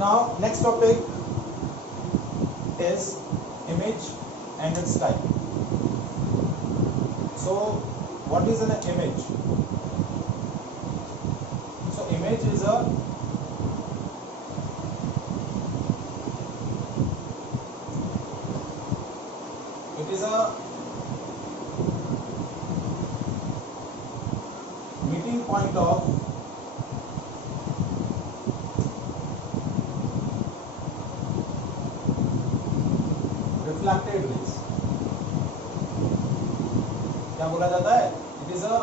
Now next topic is image and its type. So what is an image? So image is a meeting point of refracted rays. क्या बोला जाता है? It is a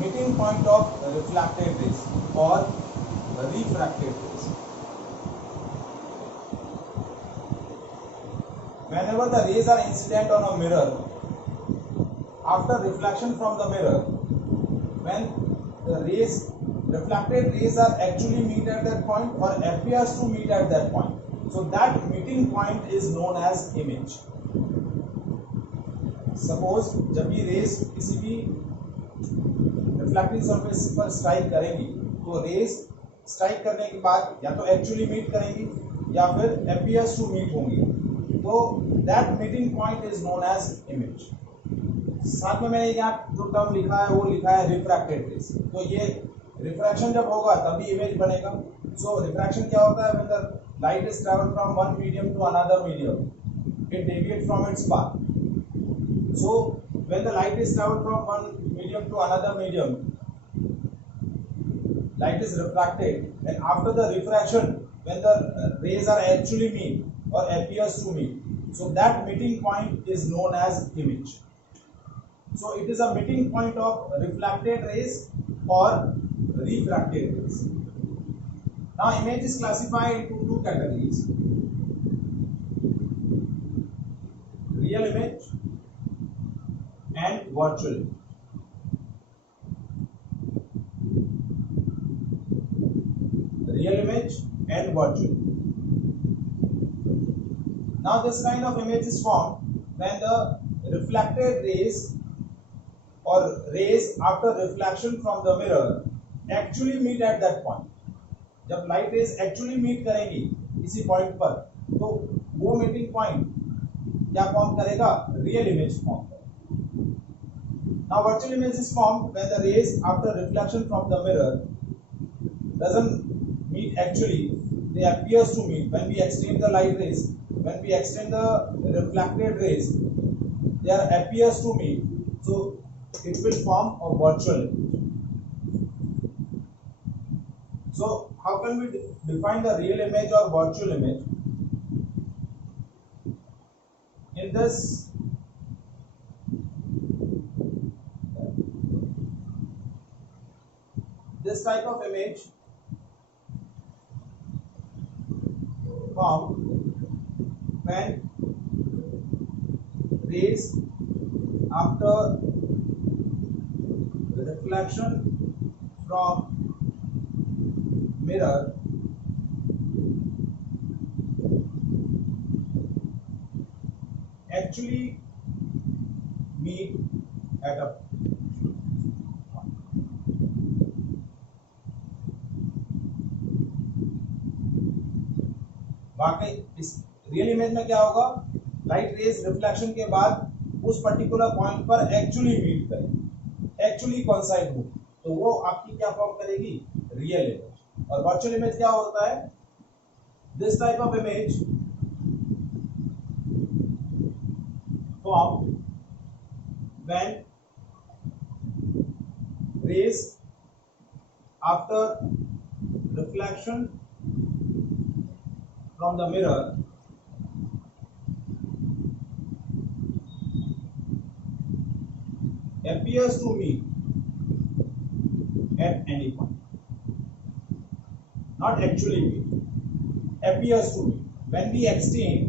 meeting point of refracted rays or refracted rays. Whenever the rays are incident on a mirror, after reflection from the mirror, when the reflected rays are actually meet at that point or appears to meet at that point, so that meeting point is known as image. Suppose जब ये raise किसी भी reflecting surface पर strike करेंगी, तो raise strike करने के बाद या तो एक्चुअली मीट करेंगी या फिर appears to meet होंगी, तो that meeting point is known as image. साथ में मैंने यहाँ जो टर्म लिखा है वो लिखा है रिफ्रैक्टेड रेज. तो ये रिफ्रैक्शन जब होगा तभी इमेज बनेगा. सो रिफ्रैक्शन क्या होता है? When the light is travel from one medium to another medium, it deviate from its path. So when the light is travel from one medium to another medium, light is refracted, and after the refraction, when the rays are actually meet or appears to meet, so that meeting point is known as image. So it is a meeting point of reflected rays or refracted rays. Now image is classified into two categories: real image and virtual image. Real image and virtual. Now this kind of image is formed when the reflected rays or rays after reflection from the mirror actually meet at that point. जब light rays actually meet करेंगी इसी point पर, तो वो meeting point क्या form करेगा? Real image form करेगा. Now virtual image is formed when the raise after reflection from the mirror doesn't meet actually, they appears to meet. When we extend the light rays, when we extend the reflected rays, they are appears to meet, so it will form a virtual image. So how can we define the real image or virtual image? In this type of image formed when rays after reflection from mirror actually meet at a वाकई इस real image में क्या होगा? Light rays reflection के बाद उस particular point पर actually meet करेगी, एक्चुअली कोइंसाइड हो, तो वो आपकी क्या फॉर्म करेगी? Real image. और वर्चुअल इमेज क्या होता है? This type of image form when raise after reflection from the mirror appears to meet at any point. Not actually meet, appears to meet. When we extend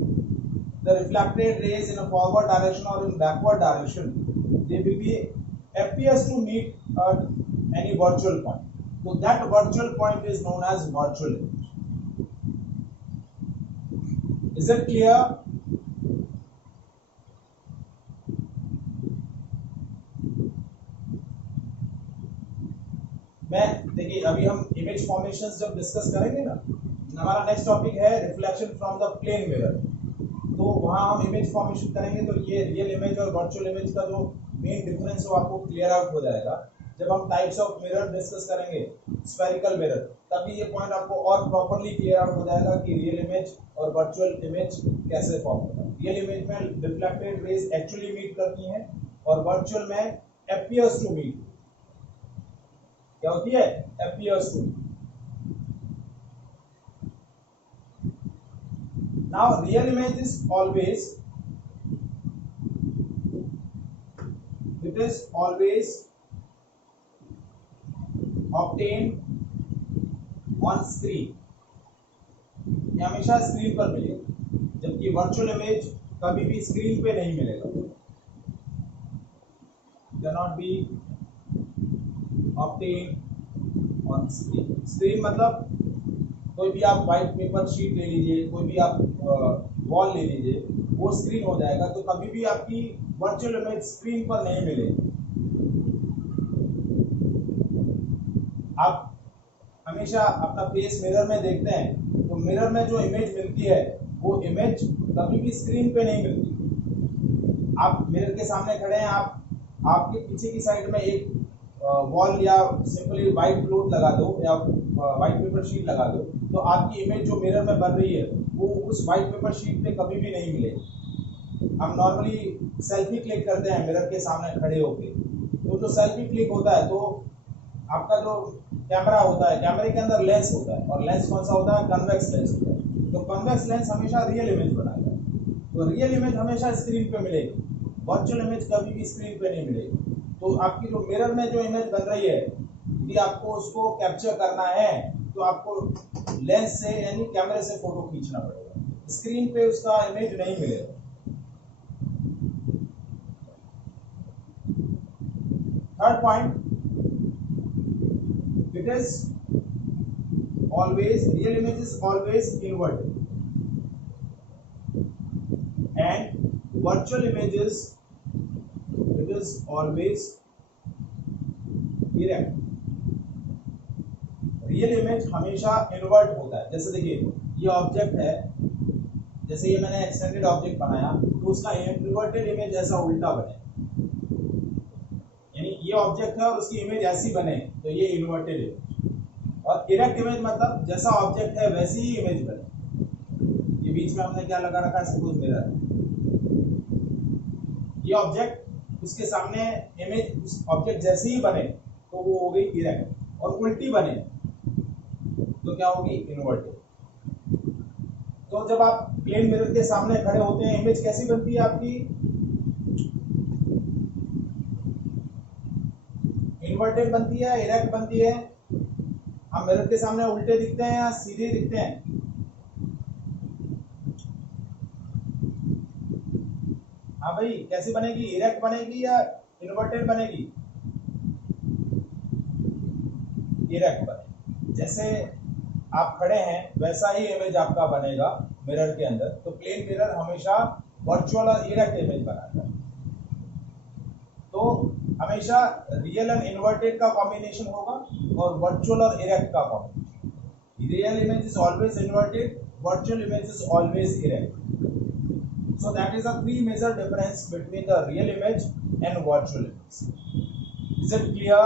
the reflected rays in a forward direction or in backward direction, they will be appears to meet at any virtual point. So that virtual point is known as virtual image. Is it clear? मैं देखिए, अभी हम image formations जब discuss करेंगे ना, हमारा next topic है reflection from the plane mirror. तो वहाँ हम इमेज फॉर्मेशन करेंगे, तो ये रियल इमेज और वर्चुअल इमेज का जो मेन डिफरेंस है वो आपको क्लियर आउट हो जाएगा जब हम टाइप्स ऑफ मिरर डिस्कस करेंगे, स्फेरिकल मिरर, तभी ये पॉइंट आपको और प्रॉपर्ली क्लियर आउट हो जाएगा कि रियल इमेज और वर्चुअल इमेज कैसे फॉर्म होता है। रियल इमेज में रिफ्लेक्टेड रेज एक्चुअली मीट करती हैं और वर्चुअल में अपीयर्स टू मीट। क्या होती है? Appears to meet. Now real image is always obtained on screen, ये हमेशा स्क्रीन पर मिलेगा, जबकि वर्चुअल इमेज कभी भी स्क्रीन पे नहीं मिलेगा। cannot be obtained on screen। Screen मतलब कोई भी आप व्हाइट पेपर शीट ले लीजिए, कोई भी आप वॉल ले लीजिए, वो स्क्रीन हो जाएगा, तो कभी भी आपकी वर्चुअल इमेज स्क्रीन पर नहीं मिलेगी। आप हमेशा अपना फेस मिरर में देखते हैं, तो मिरर में जो इमेज मिलती है वो इमेज कभी भी स्क्रीन पे नहीं मिलती। आप मिरर के सामने खड़े हैं, आपके पीछे की साइड में एक वॉल या सिंपली व्हाइट क्लोथ लगा दो या व्हाइट पेपर शीट लगा दो, तो आपकी इमेज जो मिरर में बन रही है वो उस व्हाइट पेपर शीट पे कभी भी नहीं मिलेगी। हम नॉर्मली सेल्फी क्लिक करते हैं मिरर के सामने खड़े होके, तो जो सेल्फी क्लिक होता है तो आपका जो कैमरा होता है, कैमरे के अंदर लेंस होता है, और लेंस कौन सा होता है? कन्वेक्स लेंस होता है। तो कन्वेक्स लेंस हमेशा रियल इमेज बनाएगा, तो रियल इमेज हमेशा स्क्रीन पे मिलेगी, वर्चुअल इमेज कभी भी स्क्रीन पे नहीं मिलेगी। तो आपकी जो मिरर में जो इमेज बन रही है, यदि आपको उसको कैप्चर करना है तो आपको लेंस से यानी कैमरे से फोटो खींचना पड़ेगा, स्क्रीन पे उसका इमेज नहीं मिलेगा। Third point, it is always, real image is always inverted and virtual images it is always erect. Real image हमेशा इन्वर्ट होता है। जैसे देखिए ये ऑब्जेक्ट है, जैसे ये मैंने एक्सटेंडेड ऑब्जेक्ट बनाया तो उसका इन्वर्टेड इमेज ऐसा उल्टा बने, यानी ये ऑब्जेक्ट है और उसकी इमेज ऐसी बने, तो ये इन्वर्टेड इमेज। और इरेक्ट इमेज मतलब जैसा ऑब्जेक्ट है वैसी ही इमेज बने। ये बीच में हमने क्या लगा रखा है? सपोज मिरर, ये ऑब्जेक्ट उसके सामने इमेज उस ऑब्जेक्ट जैसे ही बने तो वो हो गई इरेक्ट, और उल्टी बने तो क्या होगी? इन्वर्टेड। तो जब आप प्लेन मिरर के सामने खड़े होते हैं, इमेज कैसी बनती है आपकी? इन्वर्टेड बनती है, इरेक्ट बनती है। हम मिरर के सामने उल्टे दिखते हैं या सीधे दिखते हैं? हाँ भाई, कैसी बनेगी? इरेक्ट बनेगी या इन्वर्टेड बनेगी? इरेक्ट बनेगी। जैसे आप खड़े हैं वैसा ही इमेज आपका बनेगा मिरर के अंदर। तो प्लेन मिरर हमेशा वर्चुअल और इरेक्ट इमेज बनाता है। तो हमेशा रियल एंड इन्वर्टेड का कॉम्बिनेशन होगा और वर्चुअल और इरेक्ट का combination. Real image is always inverted, virtual image is always erect. So that is a three major difference between the real image and virtual image. Is it clear?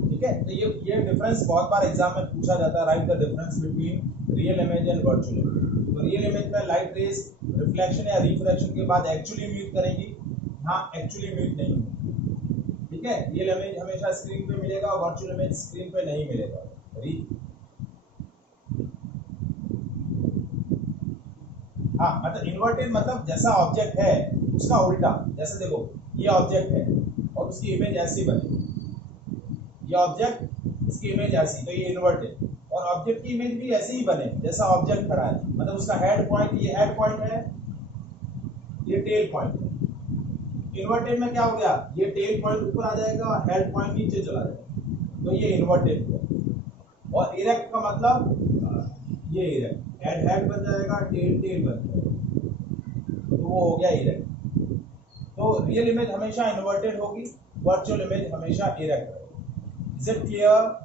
ठीक है, तो ये difference बहुत बार exam में पूछा जाता है। Right the difference between real image and virtual image. तो रियल इमेज में लाइट रेज रिफ्लेक्शन या रिफ्रैक्शन के बाद एक्चुअली मीट करेंगी, हाँ एक्चुअली मीट नहीं होगी। ठीक है, रियल इमेज हमेशा स्क्रीन पे मिलेगा, वर्चुअल इमेज स्क्रीन पे नहीं मिलेगा। हाँ, मतलब इन्वर्टेड मतलब जैसा ऑब्जेक्ट है उसका उल्टा। जैसे देखो ये ऑब्जेक्ट है और उसकी इमेज ऐसी बनी, ये ऑब्जेक्ट इसकी इमेज ऐसी, तो ये इन्वर्टेड। और ऑब्जेक्ट की इमेज भी ऐसे ही बने जैसा ऑब्जेक्ट खड़ा है, मतलब उसका हेड पॉइंट, ये हेड पॉइंट है, ये टेल पॉइंट है। इन्वर्टेड में क्या हो गया? ये टेल पॉइंट ऊपर आ जाएगा और हेड पॉइंट नीचे चला जाएगा, तो ये इन्वर्टेड हुआ। और इरेक्ट का मतलब ये इरेक्ट, हेड हेड बन जाएगा, टेल टेल बन जाएगा, तो वो हो गया इरेक्ट। तो रियल इमेज हमेशा इन्वर्टेड होगी, वर्चुअल इमेज हमेशा इरेक्ट रहेगी। Is it clear?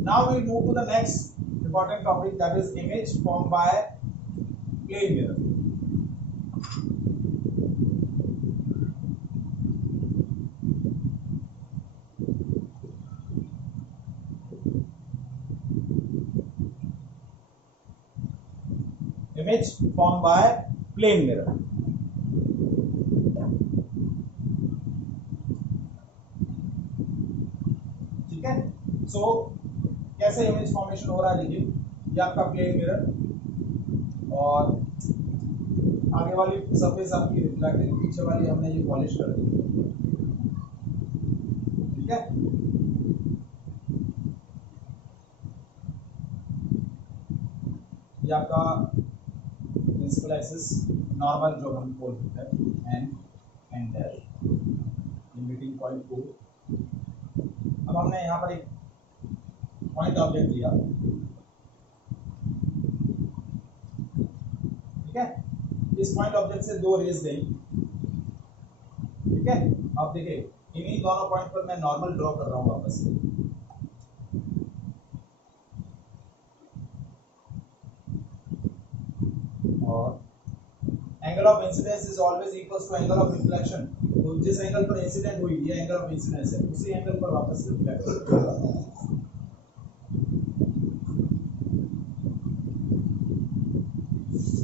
Now we move to the next important topic, that is image formed by plane mirror. Image formed by plane mirror. ठीक है, सो कैसे इमेज फॉर्मेशन हो रहा है, देखिए ये आपका प्लेन मिरर और आगे वाली सरफेस आपकी रिफ्लेक्टिंग, पीछे वाली हमने ये पॉलिश कर दी, ठीक है। ये आपका प्रिंसिपल एक्सिस नॉर्मल जो हम बोलते हैं एंड डैश, मीटिंग पॉइंट को। अब हमने यहाँ पर एक पॉइंट ऑब्जेक्ट लिया, ठीक है। इस पॉइंट ऑब्जेक्ट से दो रेज गई, ठीक है। अब देखिए इन्हीं दोनों पॉइंट पर मैं नॉर्मल ड्रॉ कर रहा हूँ वापस से, और angle of incidence is always equals to angle of reflection. तो जिस एंगल पर इंसिडेंट हुई, ये एंगल ऑफ इंसिडेंस है, उसी एंगल पर वापस रिफ्लेक्ट होगा।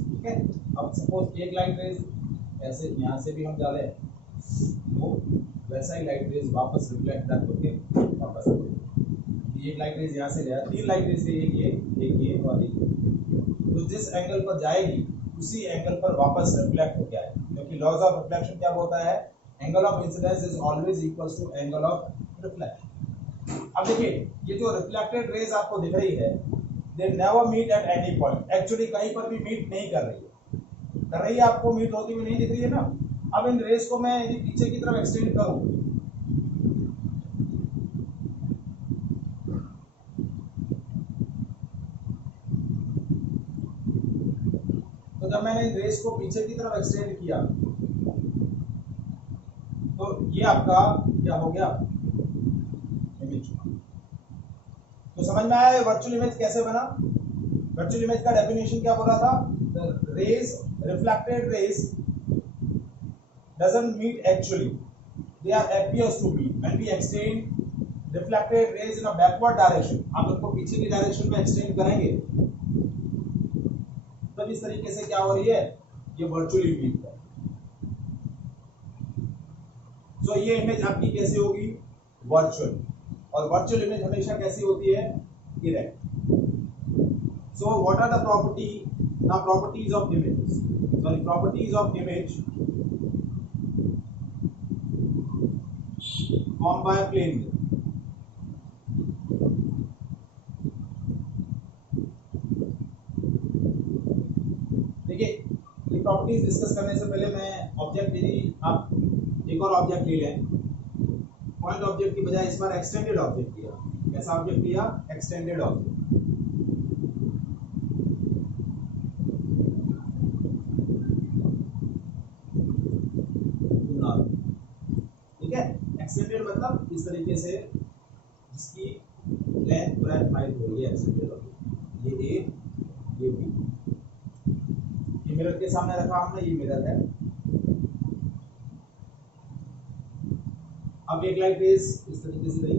ठीक है। अब सपोज एक लाइट रेज ऐसे यहाँ से भी हम डाले तो वैसा ही लाइट रेज वापस रिफ्लेक्ट करके वापस आते। एक लाइट रेज यहाँ से गया, तीन लाइट रेज, एक ये और एक, तो जिस एंगल पर जाएगी उसी एंगल पर वापस रिफ्लेक्ट होकर आए, क्योंकि लॉज ऑफ रिफ्लेक्शन क्या होता है, angle of incidence is always equals to angle of reflection. अब देखिए ये जो रिफ्लेक्टेड रेज आपको दिख रही है, they never meet at any point, actually कहीं पर भी मीट नहीं कर रही है, आपको मीट होती हुई नहीं दिख रही है ना। अब इन रेज को मैं यदि पीछे की तरफ एक्सटेंड करूं, तो जब मैंने इन रेज को पीछे की तरफ एक्सटेंड किया तो ये आपका क्या हो गया, इमेज। तो समझ में आया वर्चुअल इमेज कैसे बना। वर्चुअल इमेज का डेफिनेशन क्या बोला था, rays, reflected rays doesn't meet actually, they are appears to be when we extend reflected rays in a backward direction। आप उनको पीछे की डायरेक्शन में एक्सटेंड करेंगे तब इस तरीके से क्या हो रही है, ये वर्चुअल इमेज है। तो ये इमेज आपकी कैसे होगी, वर्चुअल, और वर्चुअल इमेज हमेशा कैसी होती है, erect. So what are the property, now properties of images, sorry, properties of image formed by plane mirror। देखिए ये प्रॉपर्टीज डिस्कस करने से पहले मैं ऑब्जेक्ट, यदि आप एक और ऑब्जेक्ट ले लें, पॉइंट ऑब्जेक्ट की बजाय इस बार एक्सटेंडेड ऑब्जेक्ट लिया, कैसा ऑब्जेक्ट लिया, एक्सटेंडेड ऑब्जेक्ट। ठीक है, एक्सटेंडेड मतलब इस तरीके से जिसकी लेंथ ब्रेड्थ हाइट हो रही है, एक्सटेंडेड ऑब्जेक्ट। ये ए, ये बी, ये मिरर के सामने रखा हमने, ये मिरर है। अब एक लाइट रेज इस तरीके से गई,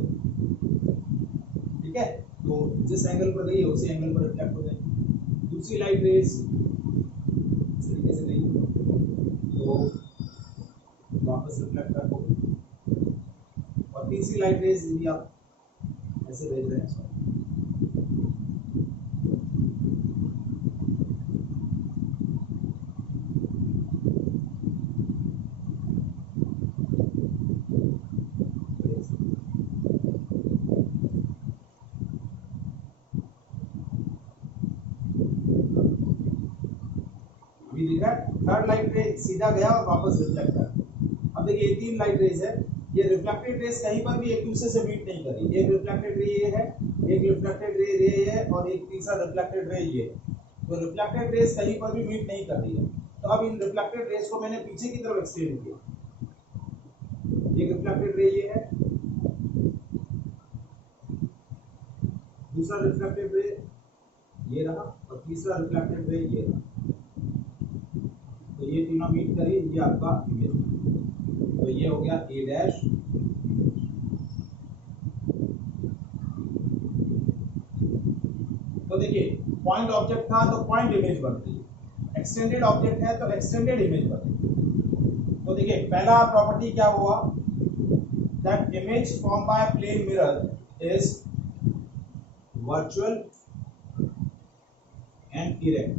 ठीक है, तो जिस एंगल पर गई उसी एंगल पर रिफ्लेक्ट हो जाएगी। दूसरी लाइट रेज इस तरीके से गई तो वापस रिफ्लेक्ट कर होगी, और तीसरी लाइट रेज यदि आप ऐसे भेज रहे हैं, अभी दिख रहा है, थर्ड लाइट रेज सीधा गया और वापस रिफ्लेक्ट कर। अब देखिए ये तीन लाइट रेज है, ये रिफ्लेक्टेड रेज कहीं पर भी एक दूसरे से मीट नहीं कर रही। एक रिफ्लेक्टेड रे ये है, एक रिफ्लेक्टेड रे ये है, और एक तीसरा रिफ्लेक्टेड रे ये। तो रिफ्लेक्टेड रेज कहीं पर भी मीट नहीं कर रही है। तो अब इन रिफ्लेक्टेड रेज को मैंने पीछे की तरफ एक्सटेंड किया, एक रिफ्लेक्टेड रे ये है, दूसरा रिफ्लेक्टेड रे ये रहा, और तीसरा रिफ्लेक्टेड रे ये रहा। तो ये तीनों मीट करिए, ये आपका इमेज। तो ये हो गया ए डैश। तो देखिए पॉइंट ऑब्जेक्ट था तो पॉइंट इमेज बन रही है, एक्सटेंडेड ऑब्जेक्ट है तो एक्सटेंडेड इमेज बन रही है। तो देखिए पहला प्रॉपर्टी क्या हुआ, that image form by plane mirror is virtual and erect.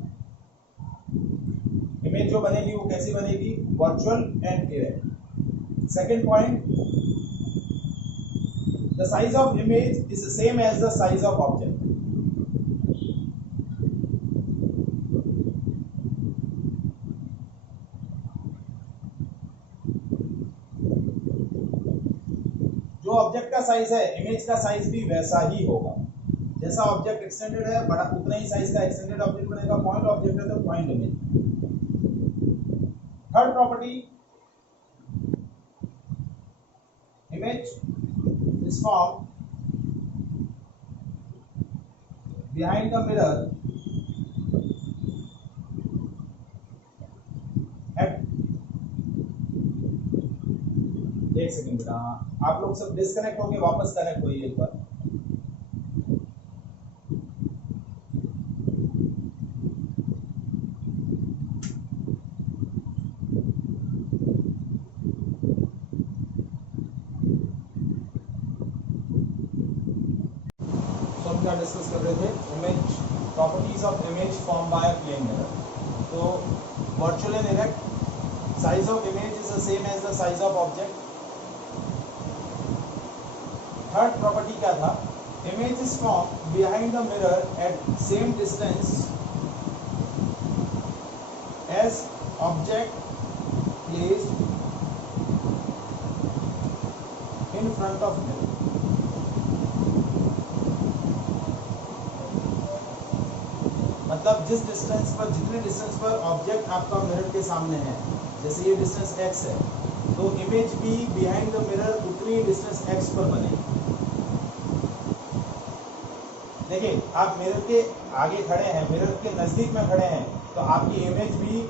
Image जो बनेगी वो कैसी बनेगी, virtual and erect. Second point, the size of image is same as the size of object. जो ऑब्जेक्ट का साइज है इमेज का साइज भी वैसा ही होगा। जैसा ऑब्जेक्ट एक्सटेंडेड है बड़ा उतना ही साइज का एक्सटेंडेड ऑब्जेक्ट बनेगा। पॉइंट ऑब्जेक्ट है तो point image. Third property, image is form behind the mirror at, एक सेकंड बेटा, आप लोग सब डिस्कनेक्ट होके वापस कनेक्ट होइए एक बार। तो हम क्या डिस्कस कर रहे थे, image, properties of image form by plane mirror. तो virtual and erect, size of image is the same as the size of object. Third property क्या था, image is form behind the mirror at same distance as object placed in front of mirror. मतलब जिस distance पर, जितने distance पर object आपका mirror के सामने है, जैसे ये डिस्टेंस x है, तो इमेज भी बिहाइंड द मिरर उतनी डिस्टेंस x पर बनेगी। देखिए आप मिरर के आगे खड़े हैं, मिरर के नजदीक में खड़े हैं, तो आपकी इमेज भी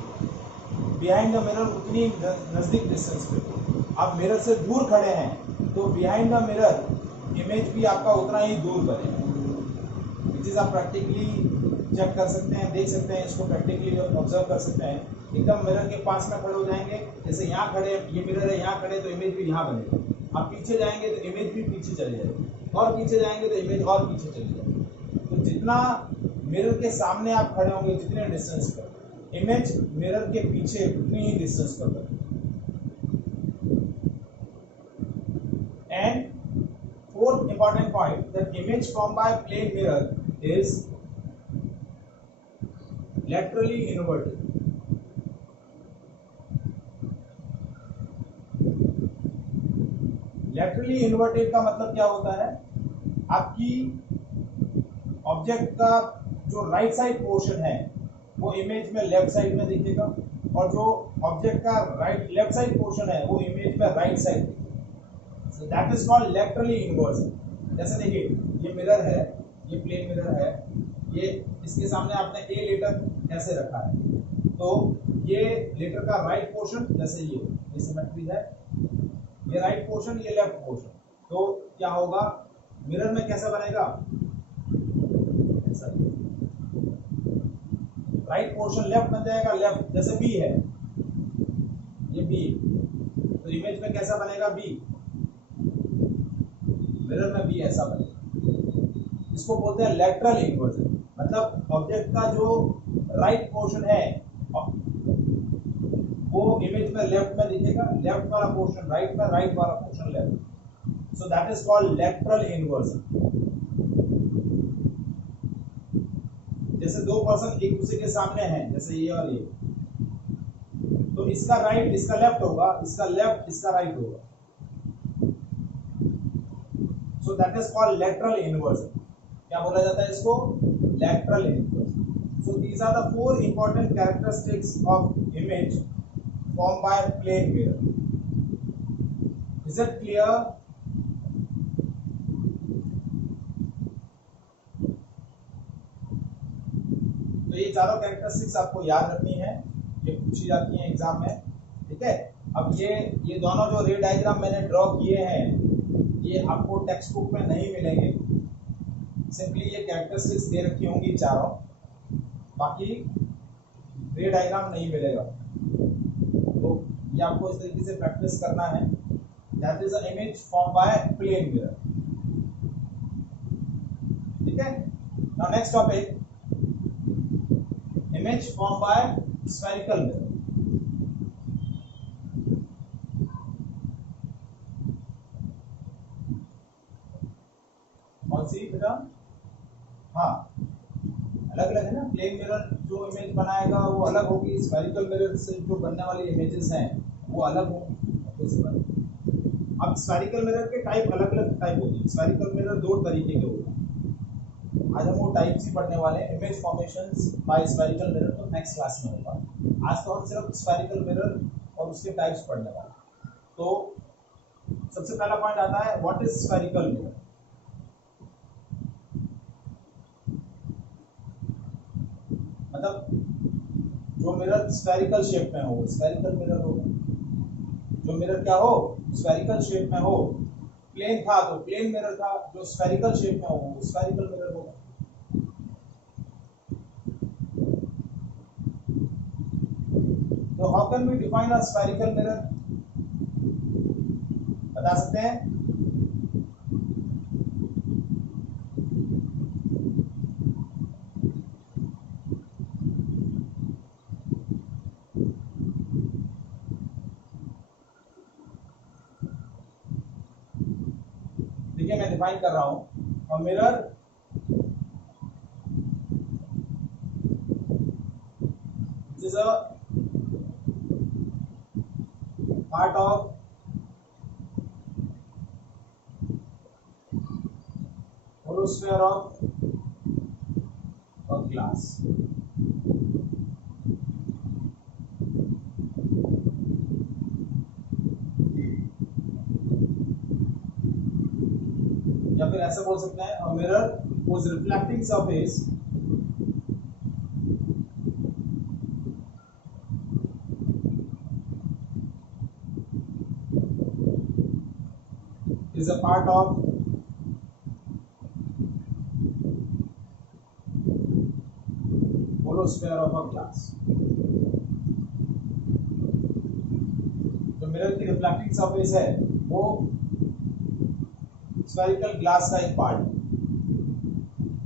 बिहाइंड द मिरर उतनी नजदीक डिस्टेंस पे। आप मिरर से दूर खड़े हैं तो बिहाइंड द मिरर इमेज भी आपका उतना ही दूर बनेगा। ये चीज आप प्रैक्टिकली चेक कर सकते हैं, देख सकते हैं, इसको प्रैक्टिकली ऑब्जर्व कर सकते हैं। एकदम मिरर के पास में खड़े हो जाएंगे, जैसे यहाँ खड़े, ये मिरर है, यहाँ खड़े तो इमेज भी यहाँ बनेगी। आप पीछे जाएंगे तो इमेज भी पीछे चली जाएगी, और पीछे जाएंगे तो इमेज और पीछे चली जाएगी। तो जितना मिरर के सामने आप खड़े होंगे, जितने डिस्टेंस पर, इमेज मिरर के पीछे उतनी ही डिस्टेंस पर बनेगी। And fourth important point, that image form by plane mirror is laterally inverted। laterally inverted का मतलब क्या होता है, आपकी ऑब्जेक्ट का जो राइट साइड पोर्शन है वो इमेज में लेफ्ट साइड में दिखेगा, और जो ऑब्जेक्ट का लेफ्ट साइड पोर्शन है वो इमेज में राइट साइड दिखेगा। So that is called laterally inversion। जैसे देखिए ये मिरर है, ये प्लेन मिरर है, ये इसके सामने आपने ए लेटर ऐसे रखा है, तो ये लेटर का राइट पोर्शन, जैसे ये सिमेट्री है, ये राइट पोर्शन, ये लेफ्ट पोर्शन, तो क्या होगा, मिरर में कैसा बनेगा, ऐसा। राइट पोर्शन लेफ्ट बन जाएगा, लेफ्ट, जैसे बी है, ये बी, तो इमेज में कैसा बनेगा, बी, मिरर में बी ऐसा बनेगा। इसको बोलते हैं लेटरल इन्वर्जन। मतलब ऑब्जेक्ट का जो राइट पोर्शन है वो इमेज में लेफ्ट में दिखेगा, लेफ्ट वाला पोर्शन राइट में, राइट वाला portion left. So that is called lateral inversion. जैसे दो पर्सन एक दूसरे के सामने हैं, जैसे ये और ये, तो इसका राइट इसका लेफ्ट होगा, इसका लेफ्ट इसका राइट होगा। So that is called lateral inversion. क्या बोला जाता है इसको, lateral inversion. So these are the four important characteristics of image formed by plane mirror. Is it clear? तो ये चारों कैरेक्टरिस्टिक्स आपको याद रखनी है, ये पूछी जाती है एग्जाम में, ठीक है। अब ये दोनों जो रे डायग्राम मैंने ड्रॉ किए हैं ये आपको टेक्स्ट बुक में नहीं मिलेंगे, सिंपली ये कैरेक्टरिस्टिक्स दे रखी होंगी चारों, बाकी रे डायग्राम नहीं मिलेगा। तो ये आपको इस तरीके से प्रैक्टिस करना है। That is a image form by plane mirror, ठीक है। Now next topic, image form by spherical mirror. कौन सी बेटा? हाँ, अलग अलग है ना, प्लेन मिरर जो इमेज बनाएगा वो अलग होगी, स्फेरिकल मिरर से जो बनने वाली इमेजेस हैं वो अलग होंगी। अब स्फेरिकल मिरर के टाइप अलग अलग टाइप होती है। स्फेरिकल मिरर दो तरीके के होते हैं, आज हम वो टाइप्स ही पढ़ने वाले हैं। Image formations by spherical mirror तो नेक्स्ट क्लास में होगा, आज तो हम सिर्फ स्फेरिकल मिरर और उसके टाइप्स पढ़ने वाले हैं। तो सबसे पहला पॉइंट आता है, व्हाट इज स्फेरिकल मिरर। मतलब जो मिरर स्फेरिकल शेप में हो स्फेरिकल मिरर हो, जो मिरर क्या हो, स्फेरिकल शेप में हो। प्लेन था तो प्लेन मिरर था, जो स्फेरिकल शेप में हो वो स्फेरिकल मिरर होगा। तो how can we define a spherical mirror, बता सकते हैं? देखिए मैं डिफाइन कर रहा हूं, a mirror is a part of holosphere of a glass. या फिर ऐसे बोल सकते हैं, a mirror whose reflecting surface is a part of holosphere of a glass. जो मिरर की रिफ्लेक्टिंग सरफेस है वो स्फेरिकल ग्लास का एक पार्ट है,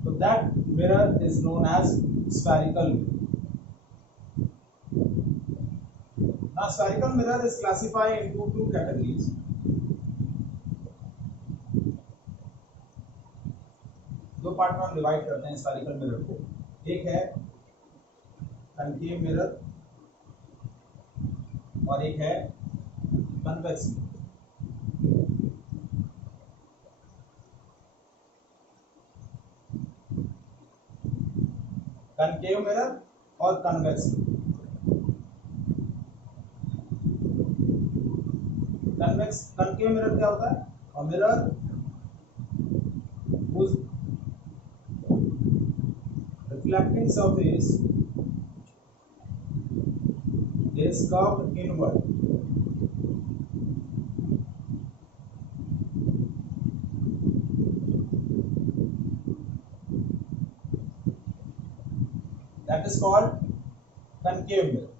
तो that mirror is known as spherical mirror. Now spherical mirror is classified into two categories. दो part में हम डिवाइड करते हैं स्फेरिकल मिरर को, एक है कनकेव मिरर और एक है कन्वेक्स मिरर। कनकेव मिरर और कन्वेक्स मिरर। कनकेव मिरर क्या होता है? और mirror whose reflecting surface is curved inward. That is called concave mirror,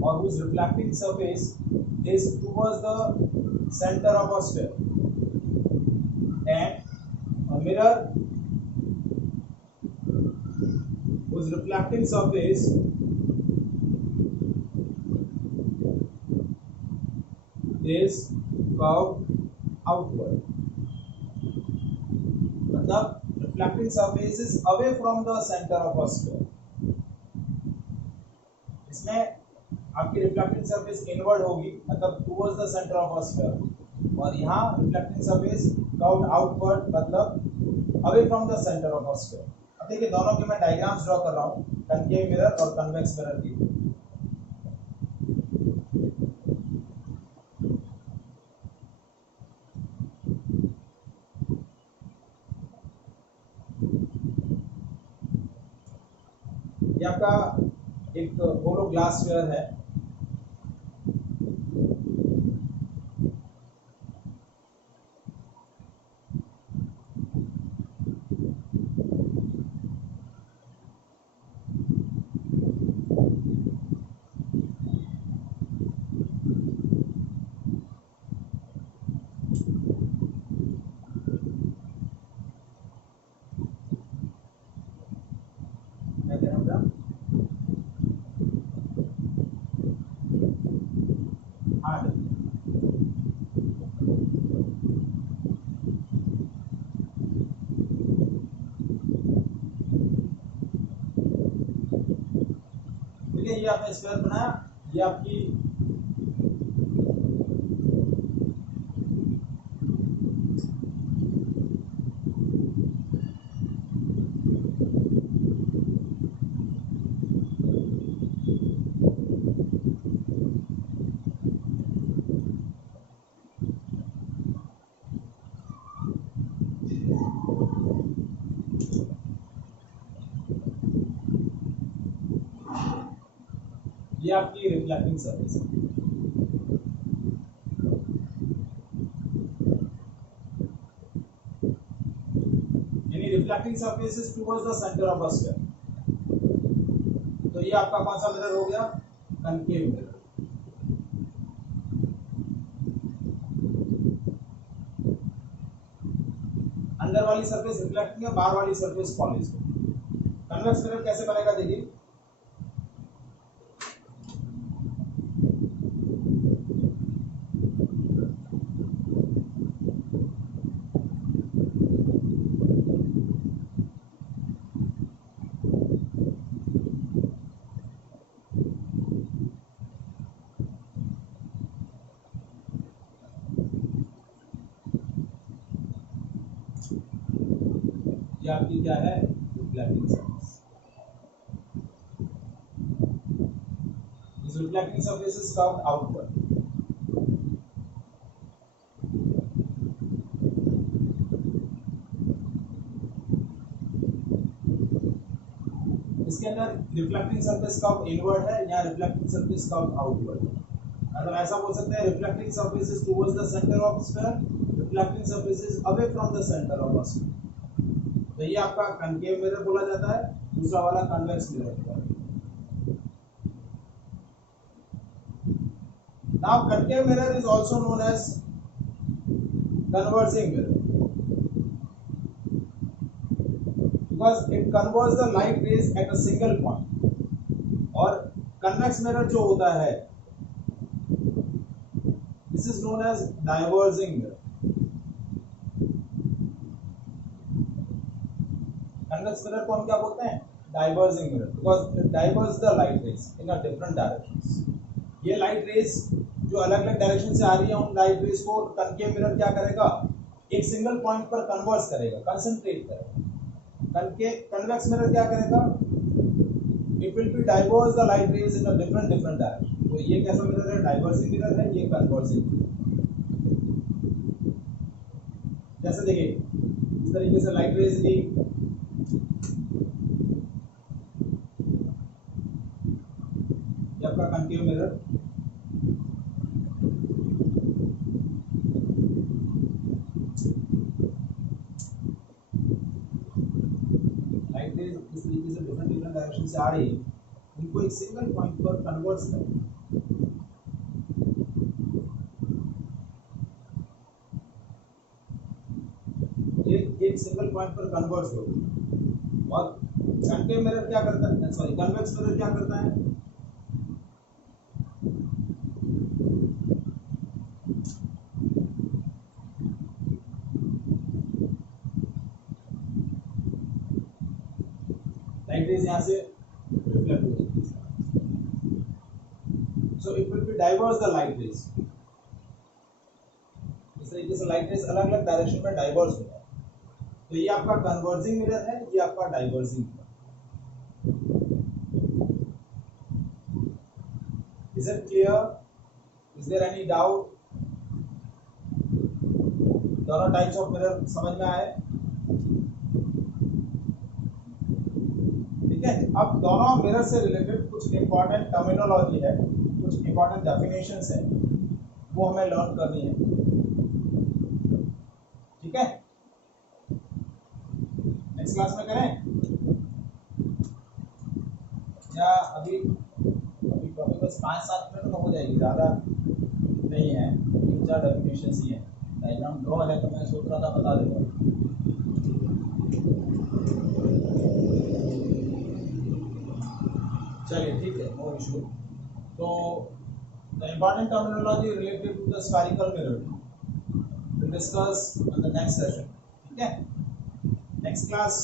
or whose reflecting surface is towards the center of a sphere, and a mirror whose reflecting surface is curved outward. मतलब reflecting surface is away from the center of a sphere. इसमें आपकी reflecting surface inward होगी, मतलब towards the centre of a sphere, और यहाँ reflecting surface curved outward, मतलब away from the centre of a sphere. अब देखिए दोनों के मैं डायग्राम्स ड्रॉ कर रहा हूँ, कनकेव मिरर और कन्वेक्स मिरर की। ये आपका एक होलो ग्लास वेयर है। क्या कह रहा हूँ? हाँ, ठीक है, ये आपने स्क्वायर बनाया, ये आपकी रिफ्लेक्टिंग सरफेस है। यानी reflecting surface is towards the centre of the sphere. तो ये आपका कौन सा मिरर हो गया? Concave mirror. अंदर वाली सरफेस रिफ्लेक्टिंग है, बाहर वाली सरफेस पॉलिश है। कन्वेक्स मिरर कैसे बनेगा देखिए। ये आपकी क्या है? Reflecting surface. This reflecting surface is curved outward. इसके अंदर रिफ्लेक्टिंग सरफेस कर्व इनवर्ड है, यहाँ रिफ्लेक्टिंग सरफेस कर्व आउटवर्ड है। मतलब ऐसा बोल सकते हैं, reflecting surface is towards the centre of sphere, reflecting surface is away from the centre of sphere. तो ये आपका कनकेव मिरर बोला जाता है, दूसरा वाला कन्वेक्स मिरर होता है। Now concave mirror is also known as converging mirror because it converts the light rays at a single point। और convex mirror जो होता है, this is known as diverging mirror। convex mirror को हम क्या बोलते हैं? diverging mirror, because it diverges the light rays in a different directions। ये light rays जो अलग अलग डायरेक्शन से आ रही है, उन लाइट रेज को कनकेव मिरर क्या करेगा? एक सिंगल पॉइंट पर कन्वर्स करेगा, कंसंट्रेट करेगा। कन्वेक्स मिरर क्या करेगा? It will be diverse the light rays in a different direction. तो ये कैसा मिरर है? डाइवर्सिंग मिरर है, ये कन्वर्जिंग। जैसे देखिए, इस तरीके से लाइट रेज दी, ये आपका कनकेव मिरर। लाइट रेज इस तरीके से डिफरेंट डायरेक्शन से आ रही है, उनको एक सिंगल पॉइंट पर कन्वर्ट्स करें। ये एक सिंगल पॉइंट पर कन्वर्ट्स होगी। और कनकेव मिरर क्या करता है? सॉरी, कन्वेक्स मिरर क्या करता है? लाइट रेज यहाँ से रिफ्लेक्ट हो जाती है, so it will be diverse the light rays. इस तरीके से लाइट रेज अलग अलग डायरेक्शन में डाइवर्स होता है। तो ये आपका कन्वर्जिंग मिरर है, ये आपका diverging mirror. Is it clear? Is there any doubt? दोनों टाइप्स ऑफ मिरर समझ में आए? ठीक है। अब दोनों मिरर से रिलेटेड कुछ इंपॉर्टेंट टर्मिनोलॉजी है, कुछ इंपॉर्टेंट डेफिनेशंस है, वो हमें लर्न करनी है। ठीक है, नेक्स्ट क्लास में करें या अभी अभी अभी बस 5-7 मिनट में हो जाएगी, ज़्यादा नहीं है, 3-4 डेफिनेशंस ही है। डायग्राम ड्रॉ है तो मैं सोच रहा था बता देता हूँ। चलिए ठीक है, नो इशू। तो the important terminology related to the spherical mirror will discuss in the next session. ठीक है, नेक्स्ट क्लास